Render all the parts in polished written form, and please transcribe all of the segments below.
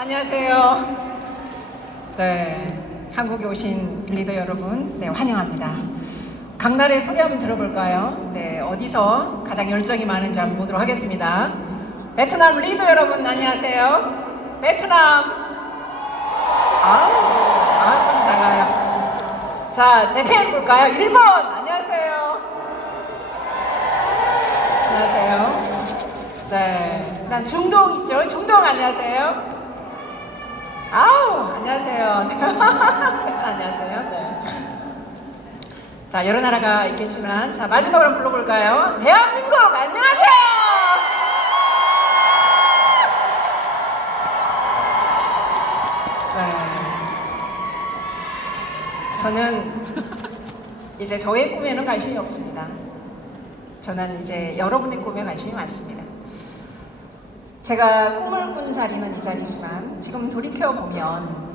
안녕하세요. 네, 한국에 오신 리더 여러분, 네, 환영합니다. 강날의 소리 한번 들어볼까요? 네, 어디서 가장 열정이 많은지 한번 보도록 하겠습니다. 베트남 리더 여러분, 안녕하세요. 베트남. 소리 잘 나요. 자, 제패 볼까요? 일본, 안녕하세요. 안녕하세요. 네, 난 중동 있죠? 중동 안녕하세요. 안녕하세요. 안녕하세요. 네. 자, 여러 나라가 있겠지만, 자, 마지막으로 한번 불러볼까요? 대한민국, 안녕하세요! 네. 저는 이제 저의 꿈에는 관심이 없습니다. 저는 이제 여러분의 꿈에 관심이 많습니다. 제가 꿈을 꾼 자리는 이 자리지만 지금 돌이켜보면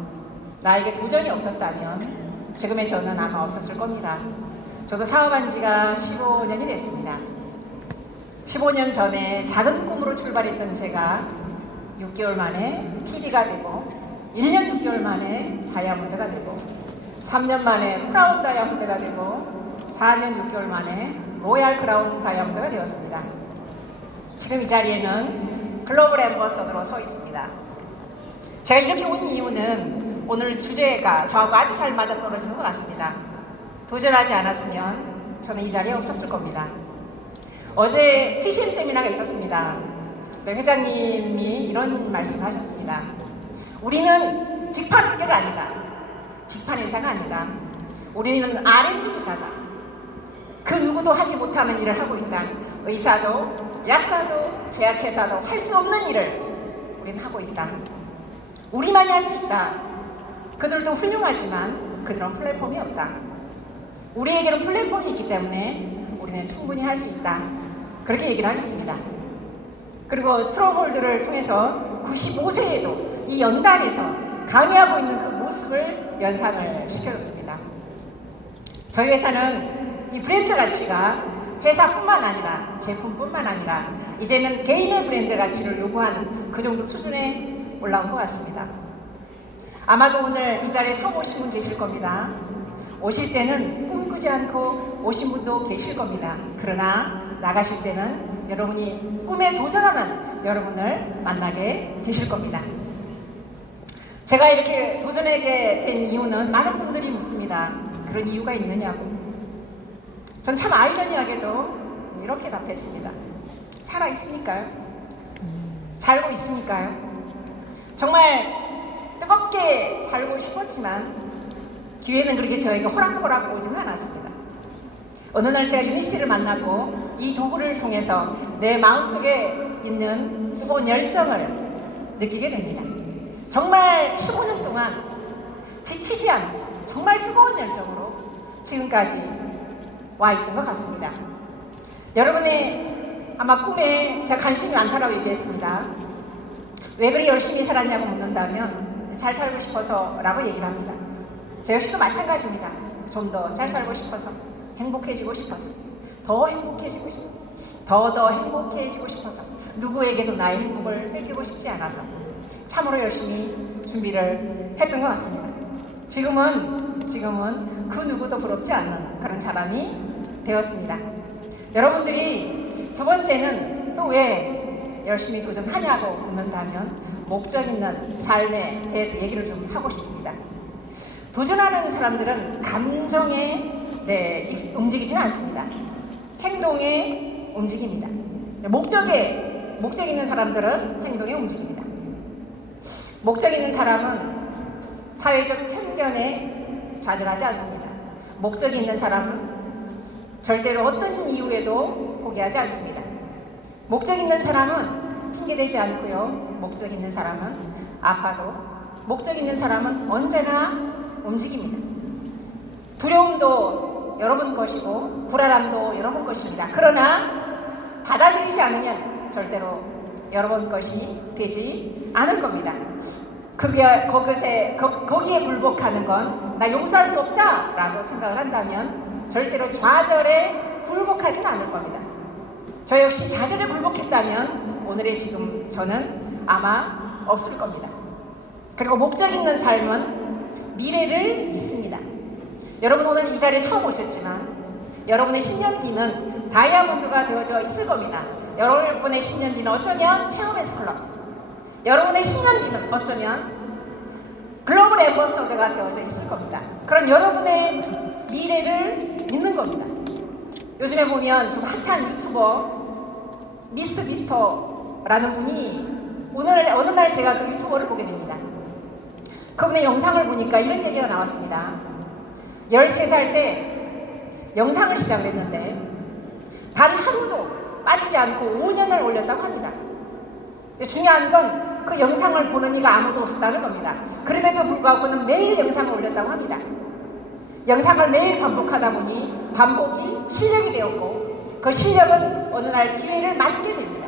나에게 도전이 없었다면 지금의 저는 아마 없었을 겁니다. 저도 사업한 지가 15년이 됐습니다. 15년 전에 작은 꿈으로 출발했던 제가 6개월 만에 PD가 되고 1년 6개월 만에 다이아몬드가 되고 3년 만에 크라운 다이아몬드가 되고 4년 6개월 만에 로얄 크라운 다이아몬드가 되었습니다. 지금 이 자리에는 글로벌 앰버서더로 서 있습니다. 제가 이렇게 온 이유는 오늘 주제가 저하고 아주 잘 맞아떨어지는 것 같습니다. 도전하지 않았으면 저는 이 자리에 없었을 겁니다. 어제 TCM 세미나가 있었습니다. 네, 회장님이 이런 말씀을 하셨습니다. 우리는 직판 업계가 아니다. 직판 회사가 아니다. 우리는 R&D 회사다. 그 누구도 하지 못하는 일을 하고 있다. 의사도 약사도 제약회사도 할 수 없는 일을 우리는 하고 있다. 우리만이 할 수 있다. 그들도 훌륭하지만 그들은 플랫폼이 없다. 우리에게는 플랫폼이 있기 때문에 우리는 충분히 할 수 있다. 그렇게 얘기를 하셨습니다. 그리고 스트롱홀드를 통해서 95세에도 이 연단에서 강의하고 있는 그 모습을 연상을 시켜줬습니다. 저희 회사는 이 브랜드 가치가 회사뿐만 아니라 제품뿐만 아니라 이제는 개인의 브랜드 가치를 요구하는 그 정도 수준에 올라온 것 같습니다. 아마도 오늘 이 자리에 처음 오신 분 계실 겁니다. 오실 때는 꿈꾸지 않고 오신 분도 계실 겁니다. 그러나 나가실 때는 여러분이 꿈에 도전하는 여러분을 만나게 되실 겁니다. 제가 이렇게 도전하게 된 이유는 많은 분들이 묻습니다. 그런 이유가 있느냐고. 전 참 아이러니하게도 이렇게 답했습니다. 살아있으니까요. 살고 있으니까요. 정말 뜨겁게 살고 싶었지만 기회는 그렇게 저에게 호락호락 오지는 않았습니다. 어느 날 제가 유니씨를 만나고 이 도구를 통해서 내 마음속에 있는 뜨거운 열정을 느끼게 됩니다. 정말 15년 동안 지치지 않고 정말 뜨거운 열정으로 지금까지 와 있던 것 같습니다. 여러분의 아마 꿈에 제가 관심이 많다라고 얘기했습니다. 왜 그리 열심히 살았냐고 묻는다면 잘 살고 싶어서 라고 얘기를 합니다. 저 역시도 마찬가지입니다. 좀 더 잘 살고 싶어서, 행복해지고 싶어서, 더 행복해지고 싶어서, 더 행복해지고 싶어서, 누구에게도 나의 행복을 뺏기고 싶지 않아서 참으로 열심히 준비를 했던 것 같습니다. 지금은 그 누구도 부럽지 않는 그런 사람이 되었습니다. 여러분들이 두 번째는 또 왜 열심히 도전하냐고 묻는다면 목적 있는 삶에 대해서 얘기를 좀 하고 싶습니다. 도전하는 사람들은 감정에 움직이지는 않습니다. 행동에 움직입니다. 목적 있는 사람들은 행동에 움직입니다. 목적 있는 사람은 사회적 편견에 좌절하지 않습니다. 목적이 있는 사람은 절대로 어떤 이유에도 포기하지 않습니다. 목적 있는 사람은 핑계대지 않고요. 목적 있는 사람은 아파도 목적 있는 사람은 언제나 움직입니다. 두려움도 여러분 것이고 불안함도 여러분 것입니다. 그러나 받아들이지 않으면 절대로 여러분 것이 되지 않을 겁니다. 거기에 굴복하는 건 나 용서할 수 없다 라고 생각을 한다면 절대로 좌절에 굴복하지는 않을 겁니다. 저 역시 좌절에 굴복했다면 오늘의 지금 저는 아마 없을 겁니다. 그리고 목적 있는 삶은 미래를 믿습니다. 여러분 오늘 이 자리에 처음 오셨지만 여러분의 10년 뒤는 다이아몬드가 되어져 있을 겁니다. 여러분의 10년 뒤는 어쩌면 체험에스 클럽, 여러분의 10년 뒤는 어쩌면 글로벌 앰버서더가 되어져 있을 겁니다. 그런 여러분의 미래를 믿는 겁니다. 요즘에 보면 좀 핫한 유튜버 미스터 비스터라는 분이 어느 날 제가 그 유튜버를 보게 됩니다. 그분의 영상을 보니까 이런 얘기가 나왔습니다. 13살 때 영상을 시작을 했는데 단 하루도 빠지지 않고 5년을 올렸다고 합니다. 중요한 건 그 영상을 보는 이가 아무도 없었다는 겁니다. 그럼에도 불구하고 그는 매일 영상을 올렸다고 합니다. 영상을 매일 반복하다 보니 반복이 실력이 되었고 그 실력은 어느 날 기회를 맞게 됩니다.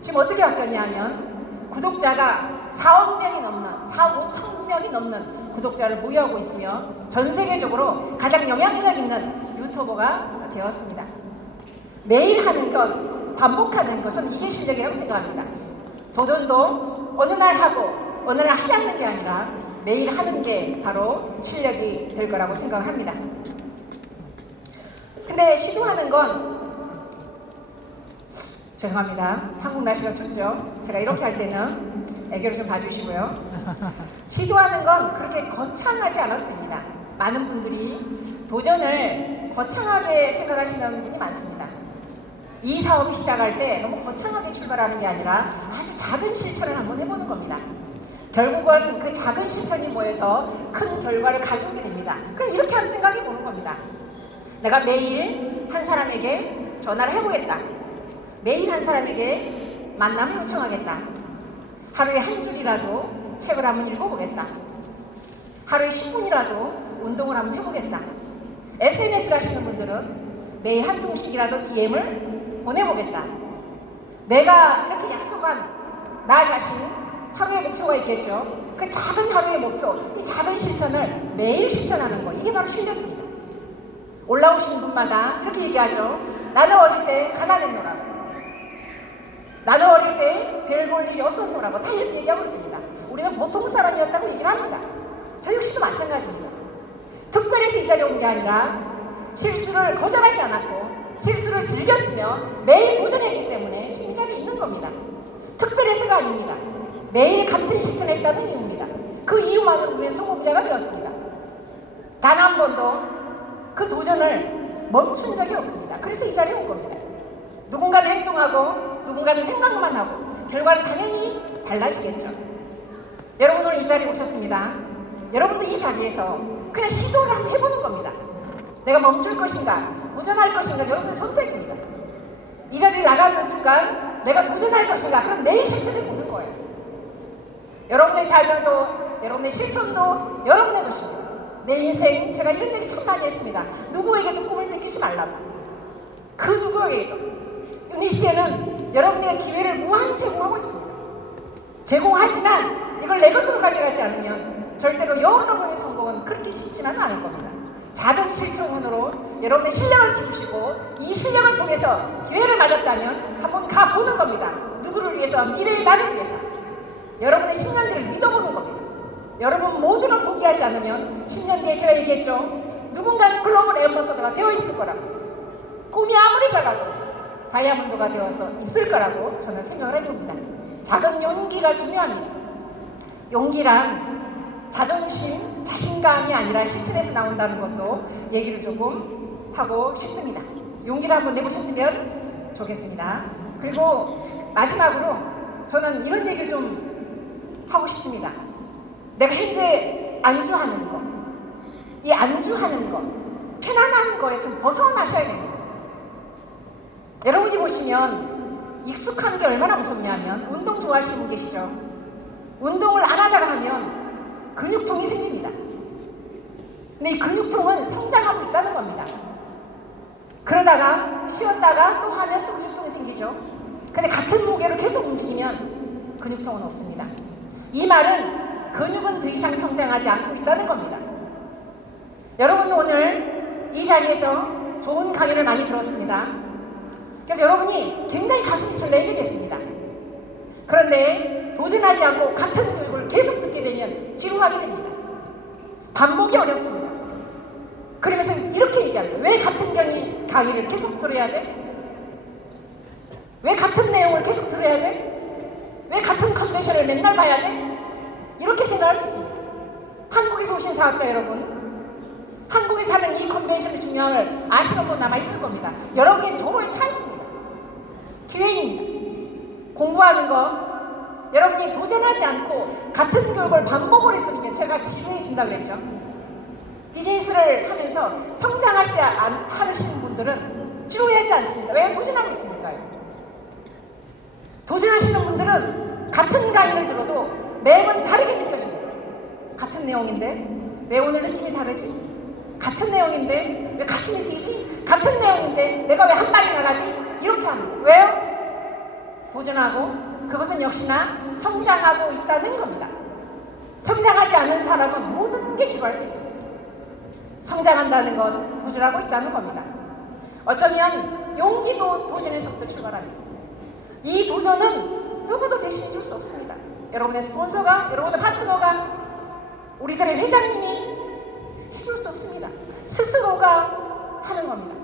지금 어떻게 바뀌었냐 하면 구독자가 4억 명이 넘는 4억 5천 명이 넘는 구독자를 보유하고 있으며 전 세계적으로 가장 영향력 있는 유튜버가 되었습니다. 매일 하는 것, 반복하는 것, 저는 이게 실력이라고 생각합니다. 저도 어느 날 하고 어느 날 하지 않는 게 아니라 매일 하는 게 바로 실력이 될 거라고 생각을 합니다. 근데 시도하는 건 죄송합니다. 한국 날씨가 춥죠? 제가 이렇게 할 때는 애교를 좀 봐주시고요. 시도하는 건 그렇게 거창하지 않아도 됩니다. 많은 분들이 도전을 거창하게 생각하시는 분이 많습니다. 이 사업을 시작할 때 너무 거창하게 출발하는 게 아니라 아주 작은 실천을 한번 해보는 겁니다. 결국은 그 작은 실천이 모여서 큰 결과를 가져오게 됩니다. 그냥 이렇게 한번 생각해 보는 겁니다. 내가 매일 한 사람에게 전화를 해보겠다. 매일 한 사람에게 만남을 요청하겠다. 하루에 한 줄이라도 책을 한번 읽어보겠다. 하루에 10분이라도 운동을 한번 해보겠다. SNS를 하시는 분들은 매일 한 통씩이라도 DM을 보내보겠다. 내가 이렇게 약속한 나 자신 하루의 목표가 있겠죠. 그 작은 하루의 목표, 이 작은 실천을 매일 실천하는 거, 이게 바로 실력입니다. 올라오신 분마다 그렇게 얘기하죠. 나는 어릴 때 가난했노라고, 나는 어릴 때 별 볼 일이 없었노라고 다 이렇게 얘기하고 있습니다. 우리는 보통 사람이었다고 얘기를 합니다. 저 역시도 마찬가지입니다. 특별해서 이 자리에 온 게 아니라 실수를 거절하지 않았고 실수를 즐겼으며 매일 도전했기 때문에 지금 이 자리에 있는 겁니다. 특별해서가 아닙니다. 매일 같은 실천했다는 이유입니다. 그 이유만으로 우리는 성공자가 되었습니다. 단 한 번도 그 도전을 멈춘 적이 없습니다. 그래서 이 자리에 온 겁니다. 누군가는 행동하고 누군가는 생각만 하고 결과는 당연히 달라지겠죠. 여러분 오늘 이 자리에 오셨습니다. 여러분도 이 자리에서 그냥 시도를 한번 해보는 겁니다. 내가 멈출 것인가 도전할 것인가 여러분의 선택입니다. 이 자리를 나가는 순간 내가 도전할 것인가 그럼 매일 실천해 보는 거예요. 여러분의 좌절도 여러분의 실천도 여러분의 것입니다. 내 인생 제가 이런 얘기 참 많이 했습니다. 누구에게도 꿈을 뺏기지 말라고. 그 누구에게도. 이 시대는 여러분의 기회를 무한 제공하고 있습니다. 제공하지만 이걸 내 것으로 가져가지 않으면 절대로 여러분의 성공은 그렇게 쉽지는 않을 겁니다. 작은 실천으로 여러분의 실력을 키우시고 이 실력을 통해서 기회를 맞았다면 한번 가보는 겁니다. 누구를 위해서? 미래의 나를 위해서. 여러분의 10년 뒤를 믿어보는 겁니다. 여러분 모두를 포기하지 않으면 10년 뒤에 제가 얘기했죠. 누군가는 글로벌 앰버서더가 되어 있을 거라고. 꿈이 아무리 작아도 다이아몬드가 되어서 있을 거라고 저는 생각을 해봅니다. 작은 용기가 중요합니다. 용기란 자존심, 자신감이 아니라 실천에서 나온다는 것도 얘기를 조금 하고 싶습니다. 용기를 한번 내보셨으면 좋겠습니다. 그리고 마지막으로 저는 이런 얘기를 좀 하고 싶습니다. 내가 현재 안주하는 거, 이 안주하는 거, 편안한 거에 좀 벗어나셔야 됩니다. 여러분이 보시면 익숙한 게 얼마나 무섭냐면 운동 좋아하시는 분 계시죠? 운동을 안 하다가 하면 근육통이 생깁니다. 근데 이 근육통은 성장하고 있다는 겁니다. 그러다가 쉬었다가 또 하면 또 근육통이 생기죠. 근데 같은 무게로 계속 움직이면 근육통은 없습니다. 이 말은 근육은 더 이상 성장하지 않고 있다는 겁니다. 여러분도 오늘 이 자리에서 좋은 강의를 많이 들었습니다. 그래서 여러분이 굉장히 가슴이 설레게 됐습니다. 그런데 도전하지 않고 같은 교육을 계속 듣게 되면 지루하게 됩니다. 반복이 어렵습니다. 그러면서 이렇게 얘기합니다. 왜 같은 강의를 계속 들어야 돼? 왜 같은 내용을 계속 들어야 돼? 왜 같은 컨벤션을 맨날 봐야 돼? 이렇게 생각할 수 있습니다. 한국에서 오신 사업자 여러분, 한국에 사는 이 컨벤션의 중요함을 아시는 분 아마 있을 겁니다. 여러분의 정말 찬스입니다. 기회입니다. 공부하는 거 여러분이 도전하지 않고 같은 교육을 반복을 했으면 제가 지루해진다고 그랬죠. 비즈니스를 하면서 하시는 분들은 지루해하지 않습니다. 왜? 도전하고 있으니까요. 도전하시는 분들은 같은 강의를 들어도 매번 다르게 느껴집니다. 같은 내용인데 왜 오늘 느낌이 다르지? 같은 내용인데 왜 가슴이 뛰지? 같은 내용인데 내가 왜 한 발이 나가지? 이렇게 합니다. 왜요? 도전하고 그것은 역시나 성장하고 있다는 겁니다. 성장하지 않은 사람은 모든 게 지루할 수 있습니다. 성장한다는 건 도전하고 있다는 겁니다. 어쩌면 용기도 도전에서부터 출발합니다. 이 도전은 누구도 대신해 줄 수 없습니다. 여러분의 스폰서가, 여러분의 파트너가, 우리들의 회장님이 해줄 수 없습니다. 스스로가 하는 겁니다.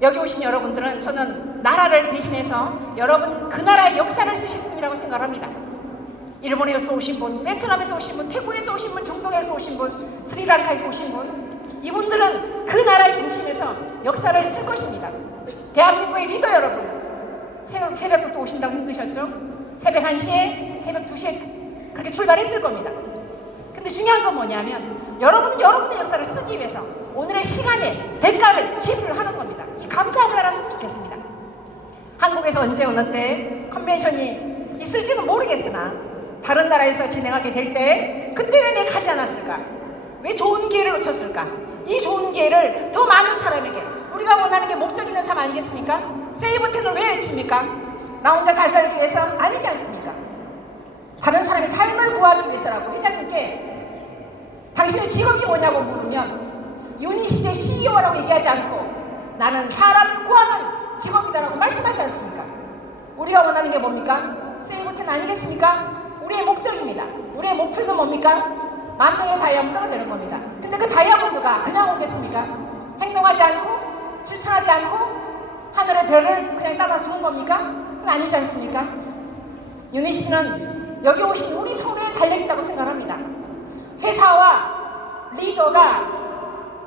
여기 오신 여러분들은 저는 나라를 대신해서 여러분 그 나라의 역사를 쓰실 분이라고 생각합니다. 일본에서 오신 분, 베트남에서 오신 분, 태국에서 오신 분, 중동에서 오신 분, 스리랑카에서 오신 분, 이분들은 그 나라의 중심에서 역사를 쓸 것입니다. 대한민국의 리더 여러분, 새벽부터 오신다고 힘드셨죠? 새벽 1시에, 새벽 2시에 그렇게 출발했을 겁니다. 근데 중요한 건 뭐냐면 여러분은 여러분의 역사를 쓰기 위해서 오늘의 시간에 대가를 지불을 하는 겁니다. 이 감사함을 알았으면 좋겠습니다. 한국에서 언제 어느 때 컨벤션이 있을지는 모르겠으나 다른 나라에서 진행하게 될 때 그때 왜 내가 가지 않았을까? 왜 좋은 기회를 놓쳤을까? 이 좋은 기회를 더 많은 사람에게 우리가 원하는 게 목적 있는 삶 아니겠습니까? 세이브텐을 왜 외칩니까? 나 혼자 잘 살기 위해서? 아니지 않습니까? 다른 사람의 삶을 구하기 위해서라고. 회장님께 당신의 직업이 뭐냐고 물으면 유니시대 CEO라고 얘기하지 않고 나는 사람을 구하는 직업이다라고 말씀하지 않습니까? 우리가 원하는 게 뭡니까? 세이브텐 아니겠습니까? 우리의 목적입니다. 우리의 목표는 뭡니까? 10,000명의 다이아몬드가 되는 겁니다. 근데 그 다이아몬드가 그냥 오겠습니까? 행동하지 않고 실천하지 않고 하늘의 별을 그냥 따라 주는 겁니까? 그건 아니지 않습니까? 유니시는 여기 오신 우리 손에 달려있다고 생각합니다. 회사와 리더가,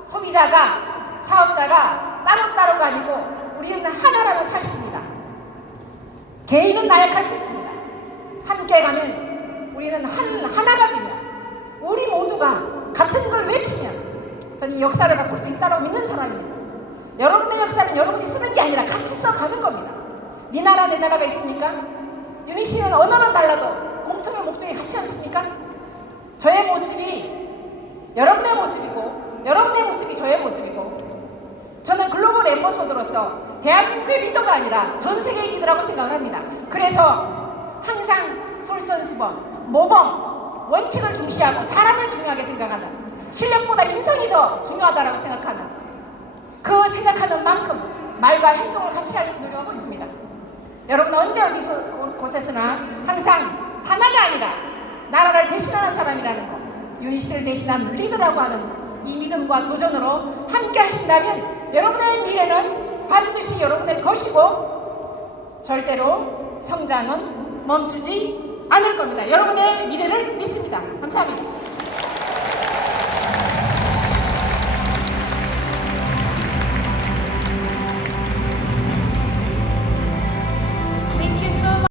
소비자가, 사업자가 따로따로가 아니고 우리는 하나라는 사실입니다. 개인은 나약할 수 있습니다. 함께 가면 우리는 하나가 되며 우리 모두가 같은 걸 외치면 저는 이 역사를 바꿀 수 있다고 믿는 사람입니다. 여러분의 역사는 여러분이 쓰는 게 아니라 같이 써가는 겁니다. 네 나라 내 나라가 있습니까? 유니시는 언어는 달라도 공통의 목적이 같지 않습니까? 저의 모습이 여러분의 모습이고 여러분의 모습이 저의 모습이고 저는 글로벌 앰버서더로서 대한민국의 리더가 아니라 전 세계의 리더라고 생각을 합니다. 그래서 항상 솔선수범, 모범, 원칙을 중시하고 사람을 중요하게 생각하는, 실력보다 인성이 더 중요하다고 생각하는, 그 생각하는 만큼 말과 행동을 같이 하려고 노력하고 있습니다. 여러분 언제 어디 곳에서나 항상 하나가 아니라 나라를 대신하는 사람이라는 것, 유니시를 대신한 리더라고 하는 이 믿음과 도전으로 함께 하신다면 여러분의 미래는 반드시 여러분의 것이고 절대로 성장은 멈추지 않을 겁니다. 여러분의 미래를 믿습니다. 감사합니다.